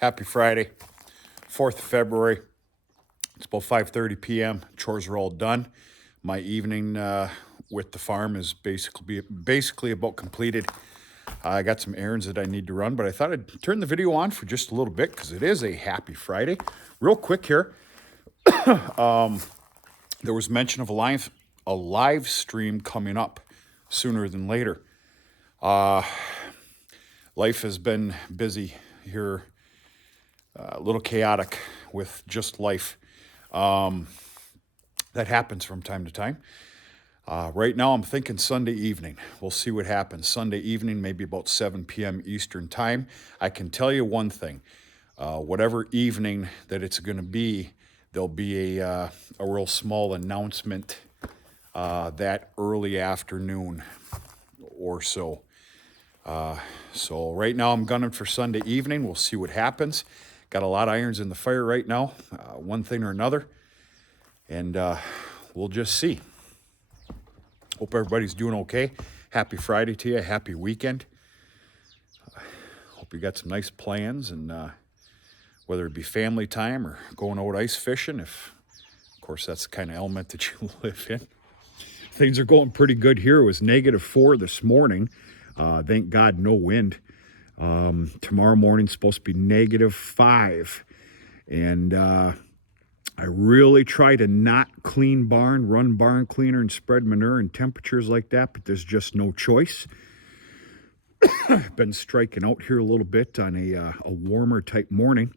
Happy Friday, 4th of February. It's about 5:30 p.m. Chores are all done. My evening with the farm is basically about completed. I got some errands that I need to run, but I thought I'd turn the video on for just a little bit because it is a happy Friday. Real quick here, there was mention of a live stream coming up sooner than later. Life has been busy here, a little chaotic with just life. That happens from time to time. Right now, I'm thinking Sunday evening. We'll see what happens. Sunday evening, maybe about 7 p.m. Eastern time. I can tell you one thing. Whatever evening that it's going to be, there'll be a real small announcement that early afternoon or so. So right now, I'm gunning for Sunday evening. We'll see what happens. Got a lot of irons in the fire right now, one thing or another. And we'll just see. Hope everybody's doing okay. Happy Friday to you. Happy weekend. Hope you got some nice plans, and whether it be family time or going out ice fishing, if, of course, that's the kind of element that you live in. Things are going pretty good here. It was -4 this morning. Thank God, no wind. Tomorrow morning's supposed to be -5. And I really try to not clean barn, run barn cleaner, and spread manure in temperatures like that, but there's just no choice. I've been striking out here a little bit on a warmer type morning.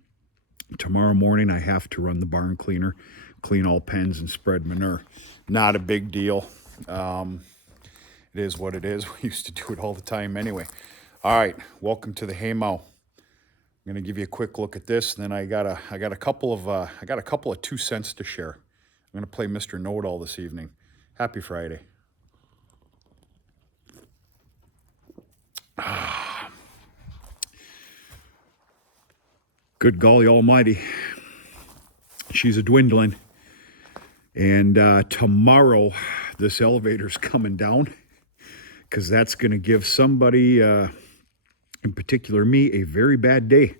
Tomorrow morning I have to run the barn cleaner, clean all pens, and spread manure. Not a big deal. It is what it is. We used to do it all the time anyway. All right, welcome to the Haymow. I'm going to give you a quick look at this, and then I got a couple of 2 cents to share. I'm going to play Mr. Know-It-All this evening. Happy Friday. Good golly almighty. She's a dwindling. And tomorrow, this elevator's coming down, because that's going to give somebody, in particular me, a very bad day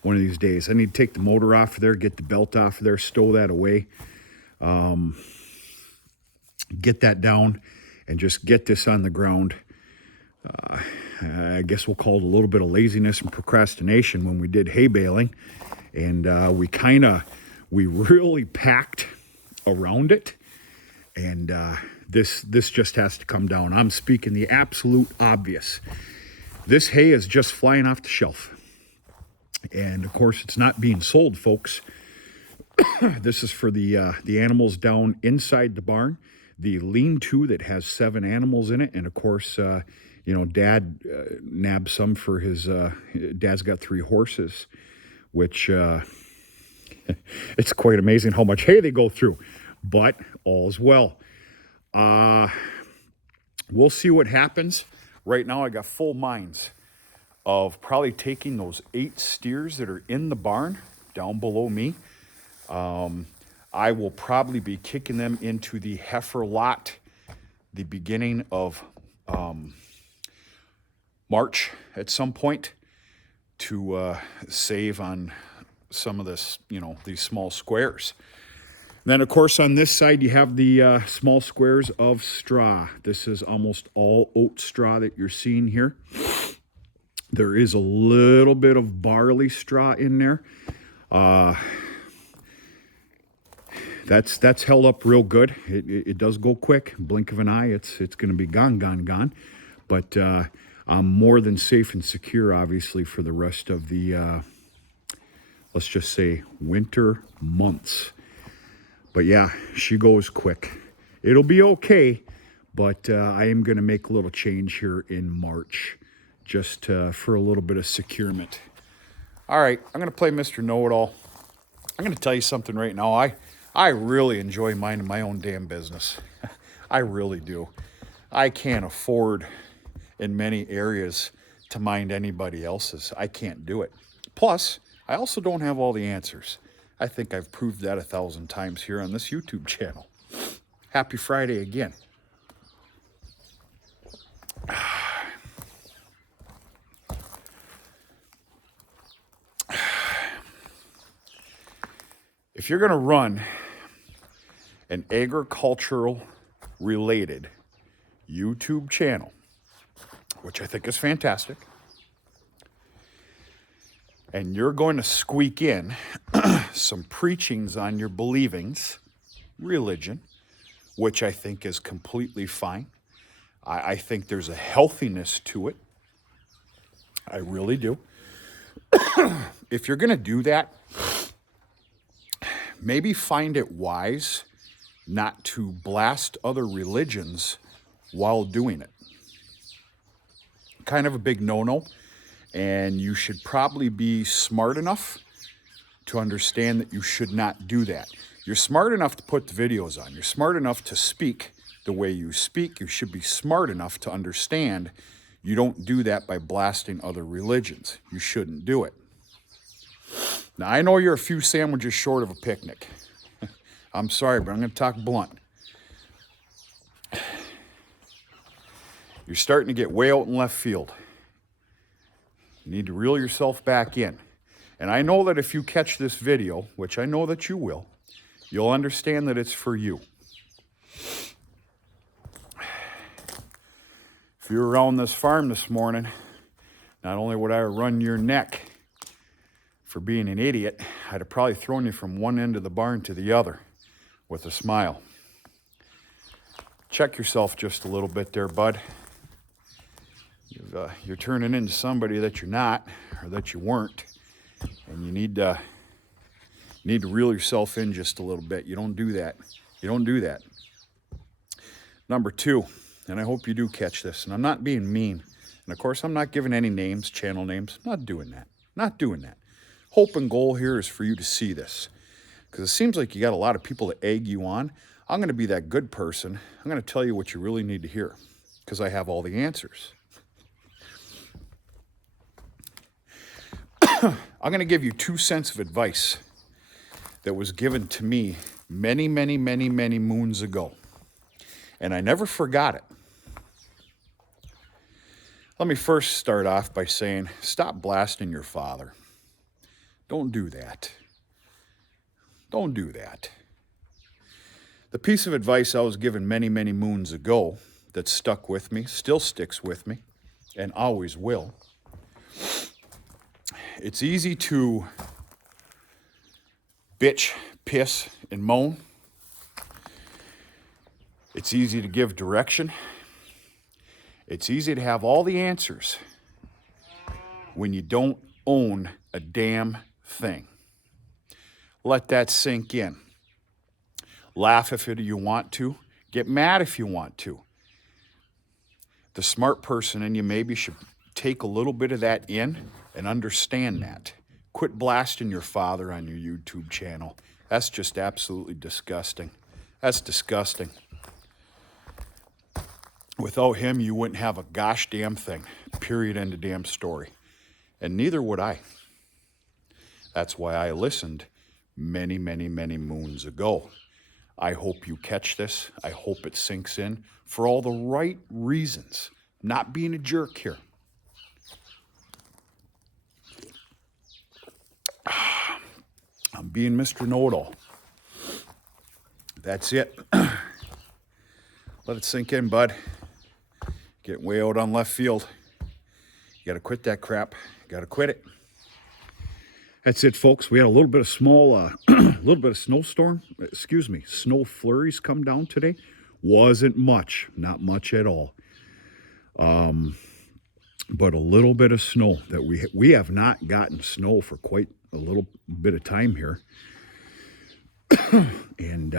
one of these days. I need to take the motor off of there, get the belt off of there, stow that away, get that down, and just get this on the ground. I guess we'll call it a little bit of laziness and procrastination when we did hay baling, and we really packed around it, and this just has to come down. I'm speaking the absolute obvious. This hay is just flying off the shelf, and of course it's not being sold, folks. This is for the animals down inside the barn, the lean-to that has 7 animals in it, and of course Dad nabbed some for his, Dad's got 3 horses, which it's quite amazing how much hay they go through, but all's well. We'll see what happens. Right now I got full minds of probably taking those 8 steers that are in the barn down below me. I will probably be kicking them into the heifer lot the beginning of March at some point to save on some of this, these small squares. And then, of course, on this side, you have the small squares of straw. This is almost all oat straw that you're seeing here. There is a little bit of barley straw in there. That's held up real good. It does go quick. Blink of an eye, it's going to be gone. But I'm more than safe and secure, obviously, for the rest of the, let's just say, winter months. But yeah, she goes quick. It'll be okay, but I am going to make a little change here in March, just for a little bit of securement. All right, I'm going to play Mr. Know-It-All. I'm going to tell you something right now. I really enjoy minding my own damn business. I really do. I can't afford in many areas to mind anybody else's. I can't do it. Plus, I also don't have all the answers. I think I've proved that 1,000 times here on this YouTube channel. Happy Friday again. If you're going to run an agricultural related YouTube channel, which I think is fantastic, and you're going to squeak in some preachings on your believings, religion, which I think is completely fine. I think there's a healthiness to it. I really do. If you're going to do that, maybe find it wise not to blast other religions while doing it. Kind of a big no-no, and you should probably be smart enough to understand that you should not do that. You're smart enough to put the videos on. You're smart enough to speak the way you speak. You should be smart enough to understand you don't do that by blasting other religions. You shouldn't do it. Now, I know you're a few sandwiches short of a picnic. I'm sorry, but I'm going to talk blunt. You're starting to get way out in left field. You need to reel yourself back in. And I know that if you catch this video, which I know that you will, you'll understand that it's for you. If you were around this farm this morning, not only would I run your neck for being an idiot, I'd have probably thrown you from one end of the barn to the other with a smile. Check yourself just a little bit there, bud. You're turning into somebody that you're not, or that you weren't, and you need to reel yourself in just a little bit. You don't do that. You don't do that. Number two, and I hope you do catch this, and I'm not being mean, and of course I'm not giving any names, channel names. Not doing that. Not doing that. Hope and goal here is for you to see this, because it seems like you got a lot of people that egg you on. I'm going to be that good person. I'm going to tell you what you really need to hear, because I have all the answers. I'm going to give you 2 cents of advice that was given to me many, many, many, many moons ago. And I never forgot it. Let me first start off by saying, stop blasting your father. Don't do that. Don't do that. The piece of advice I was given many, many moons ago that stuck with me, still sticks with me, and always will. It's easy to bitch, piss, and moan. It's easy to give direction. It's easy to have all the answers when you don't own a damn thing. Let that sink in. Laugh if you want to. Get mad if you want to. The smart person in you maybe should take a little bit of that in and understand that. Quit blasting your father on your YouTube channel. That's just absolutely disgusting. That's disgusting. Without him, you wouldn't have a gosh damn thing. Period, end of damn story. And neither would I. That's why I listened many, many, many moons ago. I hope you catch this. I hope it sinks in for all the right reasons. Not being a jerk here. I'm being Mr. Know-It-All. That's it. Let it sink in, bud. Getting way out on left field. You got to quit that crap. You got to quit it. That's it, folks. We had a little bit of snow flurries come down today. Wasn't much, not much at all. But a little bit of snow that we have not gotten snow for quite a little bit of time here. And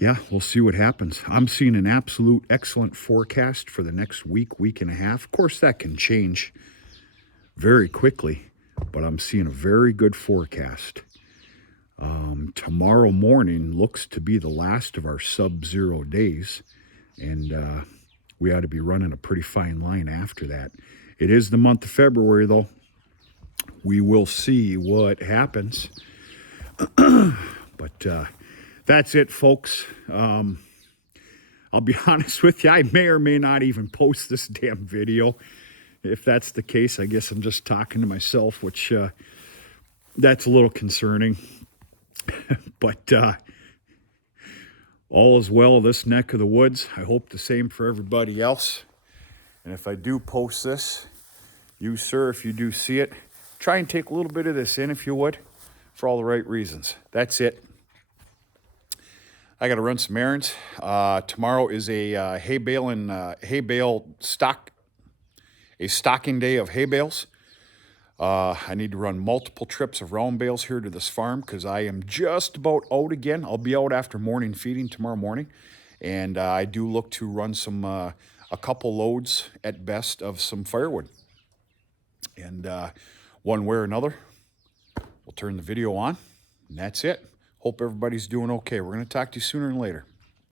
yeah, we'll see what happens. I'm seeing an absolute excellent forecast for the next week, week and a half. Of course, that can change very quickly, but I'm seeing a very good forecast. Tomorrow morning looks to be the last of our sub-zero days, and we ought to be running a pretty fine line after that. It is the month of February, though. We will see what happens. But that's it, folks. I'll be honest with you, I may or may not even post this damn video. If that's the case, I guess I'm just talking to myself, which that's a little concerning. But all is well this neck of the woods. I hope the same for everybody else. And if I do post this, you, sir, if you do see it, try and take a little bit of this in, if you would, for all the right reasons. That's it. I got to run some errands. Tomorrow is a hay bale stocking day of hay bales. I need to run multiple trips of round bales here to this farm because I am just about out again. I'll be out after morning feeding tomorrow morning. And I do look to run a couple loads at best of some firewood. And one way or another, we'll turn the video on. And that's it. Hope everybody's doing okay. We're going to talk to you sooner than later.